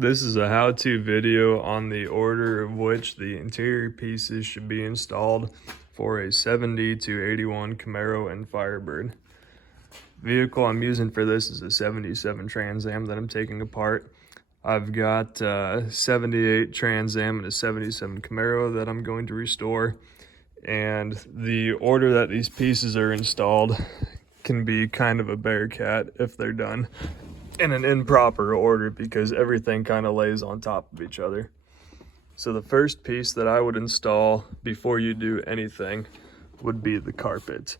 This is a how-to video on the order of which the interior pieces should be installed for a 70 to 81 Camaro and Firebird. Vehicle I'm using for this is a 77 Trans Am that I'm taking apart. I've got a 78 Trans Am and a 77 Camaro that I'm going to restore. And the order that these pieces are installed can be kind of a bear cat if they're done in an improper order, because everything kind of lays on top of each other. So the first piece that I would install before you do anything would be the carpet,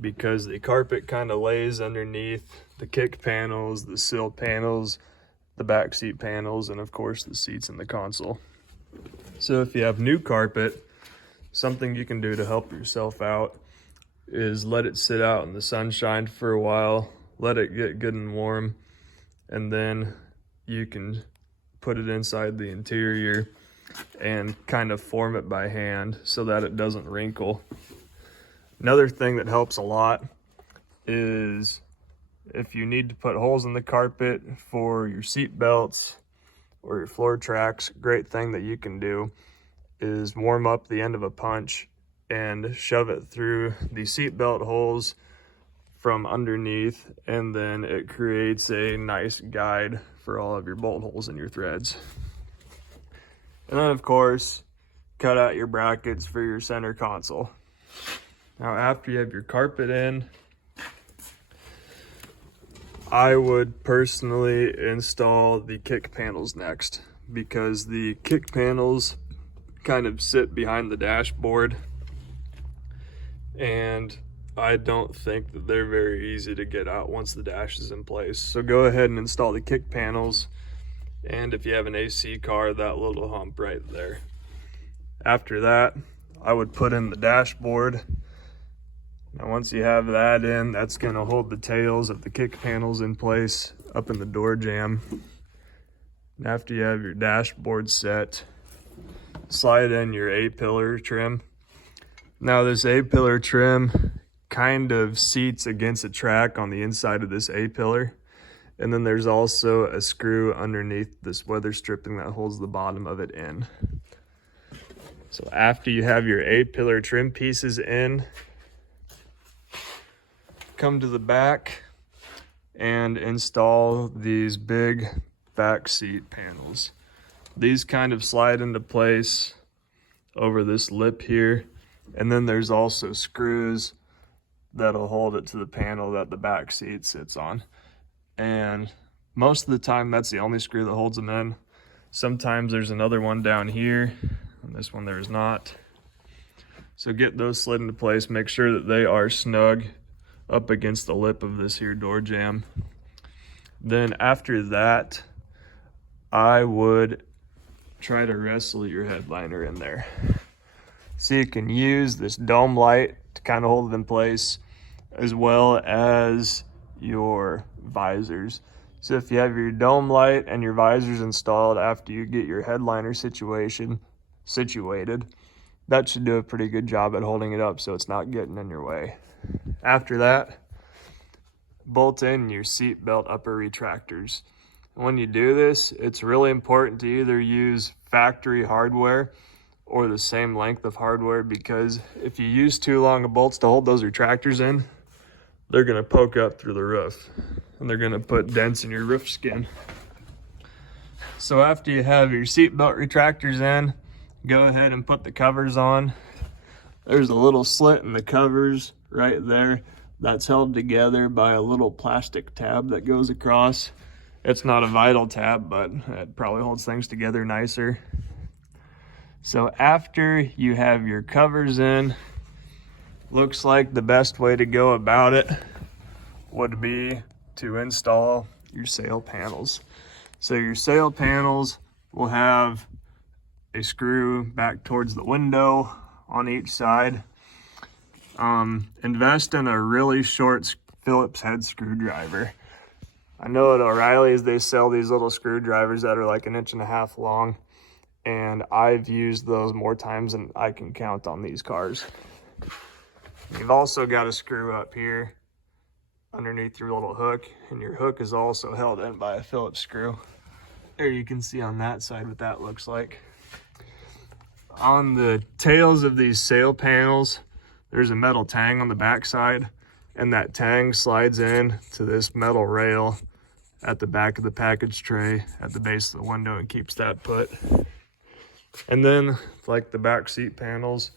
because the carpet kind of lays underneath the kick panels, the sill panels, the back seat panels, and of course the seats in the console. So if you have new carpet, something you can do to help yourself out is let it sit out in the sunshine for a while, let it get good and warm, and then you can put it inside the interior and kind of form it by hand so that it doesn't wrinkle. Another thing that helps a lot is if you need to put holes in the carpet for your seat belts or your floor tracks, a great thing that you can do is warm up the end of a punch and shove it through the seat belt holes from underneath, and then it creates a nice guide for all of your bolt holes and your threads. And then of course, cut out your brackets for your center console. Now after you have your carpet in, I would personally install the kick panels next, because the kick panels kind of sit behind the dashboard, and I don't think that they're very easy to get out once the dash is in place. So go ahead and install the kick panels, and if you have an AC car, that little hump right there. After that, I would put in the dashboard. Now once you have that in, that's going to hold the tails of the kick panels in place up in the door jamb. And after you have your dashboard set, slide in your A-pillar trim. Now this A-pillar trim kind of seats against a track on the inside of this A-pillar, and then there's also a screw underneath this weather stripping that holds the bottom of it in. So after you have your A-pillar trim pieces in, come to the back and install these big back seat panels. These kind of slide into place over this lip here, and then there's also screws that'll hold it to the panel that the back seat sits on. And most of the time that's the only screw that holds them in. Sometimes there's another one down here, and this one there is not. So get those slid into place, make sure that they are snug up against the lip of this here door jamb. Then after that, I would try to wrestle your headliner in there. So you can use this dome light to kind of hold it in place, as well as your visors. So if you have your dome light and your visors installed after you get your headliner situated, that should do a pretty good job at holding it up so it's not getting in your way. After that, bolt in your seat belt upper retractors. When you do this, it's really important to either use factory hardware or the same length of hardware, because if you use too long of bolts to hold those retractors in, they're going to poke up through the roof and they're going to put dents in your roof skin. So after you have your seat belt retractors in, go ahead and put the covers on. There's a little slit in the covers right there that's held together by a little plastic tab that goes across. It's not a vital tab, but it probably holds things together nicer. So after you have your covers in, looks like the best way to go about it would be to install your sail panels. So your sail panels will have a screw back towards the window on each side. Invest in a really short Phillips head screwdriver. I know at O'Reilly's they sell these little screwdrivers that are like 1.5 inches long, and I've used those more times than I can count on these cars. You've also got a screw up here underneath your little hook, and your hook is also held in by a Phillips screw. There you can see on that side what that looks like. On the tails of these sail panels, there's a metal tang on the back side, and that tang slides in to this metal rail at the back of the package tray at the base of the window and keeps that put. And then, like the back seat panels,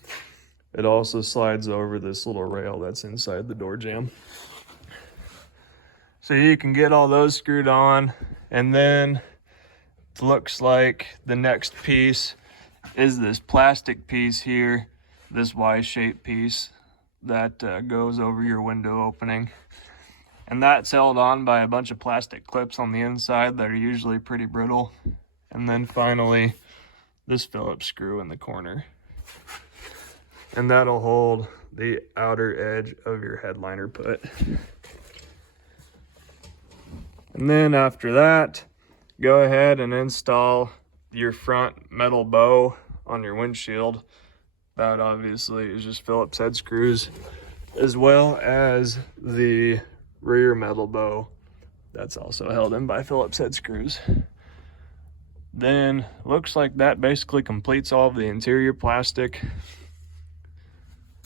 it also slides over this little rail that's inside the door jamb. So you can get all those screwed on, and then it looks like the next piece is this plastic piece here, this Y-shaped piece that goes over your window opening. And that's held on by a bunch of plastic clips on the inside that are usually pretty brittle. And then finally, this Phillips screw in the corner. And that'll hold the outer edge of your headliner put. And then after that, go ahead and install your front metal bow on your windshield. That obviously is just Phillips head screws, as well as the rear metal bow that's also held in by Phillips head screws. Then looks like that basically completes all of the interior plastic.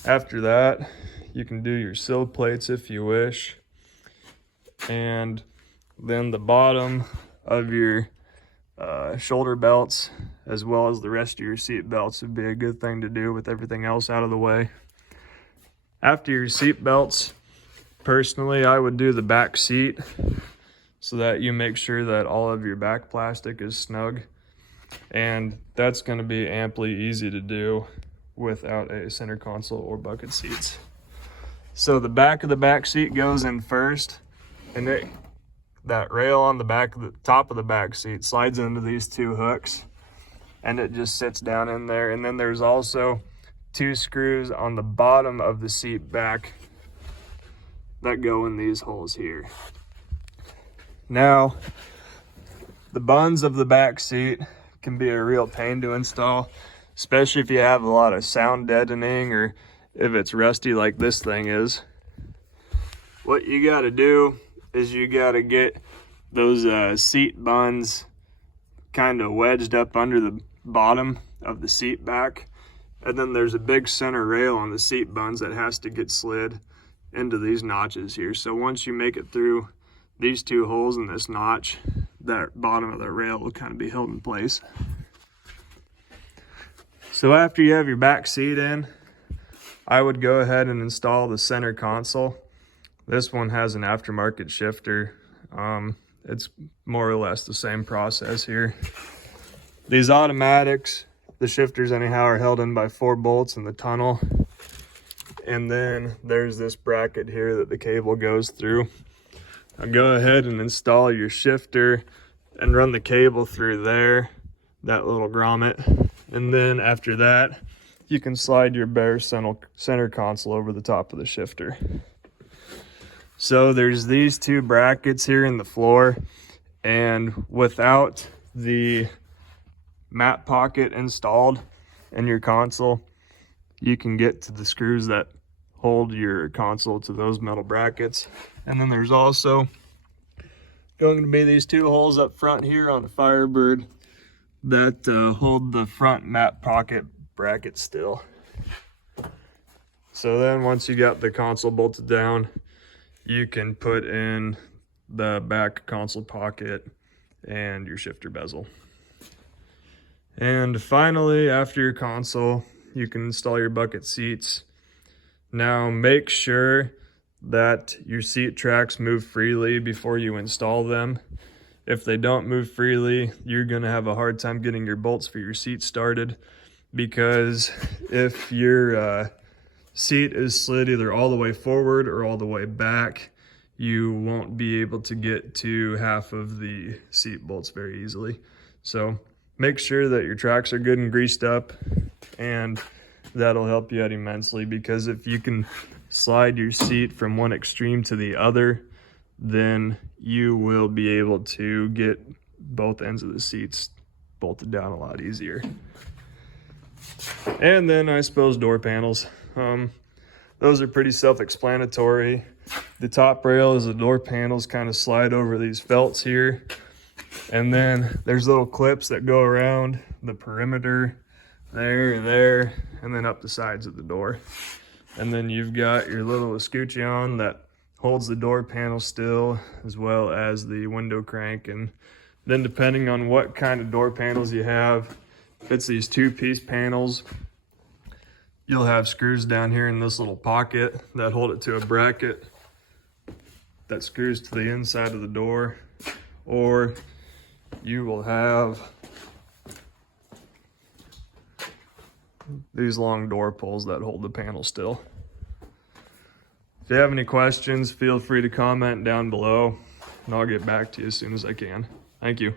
After that, you can do your sill plates if you wish, and then the bottom of your shoulder belts, as well as the rest of your seat belts, would be a good thing to do with everything else out of the way. After your seat belts, personally, I would do the back seat so that you make sure that all of your back plastic is snug, and that's going to be amply easy to do without a center console or bucket seats. So the back of the back seat goes in first, and that rail on the back of the top of the back seat slides into these two hooks, and it just sits down in there. And then there's also two screws on the bottom of the seat back that go in these holes here. Now, the buns of the back seat can be a real pain to install, especially if you have a lot of sound deadening or if it's rusty like this thing is. What you got to do is you got to get those seat buns kind of wedged up under the bottom of the seat back, and then there's a big center rail on the seat buns that has to get slid into these notches here. So once you make it through these two holes in this notch, that bottom of the rail will kind of be held in place. So after you have your back seat in, I would go ahead and install the center console. This one has an aftermarket shifter. It's more or less the same process here. These automatics, the shifters anyhow, are held in by 4 bolts in the tunnel. And then there's this bracket here that the cable goes through. Now go ahead and install your shifter and run the cable through there, that little grommet. And then after that, you can slide your bare center console over the top of the shifter. So there's these 2 brackets here in the floor, and without the mat pocket installed in your console, you can get to the screws that hold your console to those metal brackets. And then there's also going to be these 2 holes up front here on the Firebird that hold the front mat pocket bracket still. So then once you got the console bolted down, you can put in the back console pocket and your shifter bezel. And finally, after your console, you can install your bucket seats. Now make sure that your seat tracks move freely before you install them. If they don't move freely, you're gonna have a hard time getting your bolts for your seat started, because if your seat is slid either all the way forward or all the way back, you won't be able to get to half of the seat bolts very easily. So make sure that your tracks are good and greased up, and that'll help you out immensely, because if you can slide your seat from one extreme to the other, then you will be able to get both ends of the seats bolted down a lot easier. And then I suppose door panels. Those are pretty self-explanatory. The top rails of the door panels kind of slide over these felts here, And then there's little clips that go around the perimeter, there, and then up the sides of the door. And then you've got your little escutcheon that holds the door panel still, as well as the window crank. And then depending on what kind of door panels you have, if it's these 2-piece panels, you'll have screws down here in this little pocket that hold it to a bracket that screws to the inside of the door, or you will have these long door pulls that hold the panel still. If you have any questions, feel free to comment down below and I'll get back to you as soon as I can. Thank you.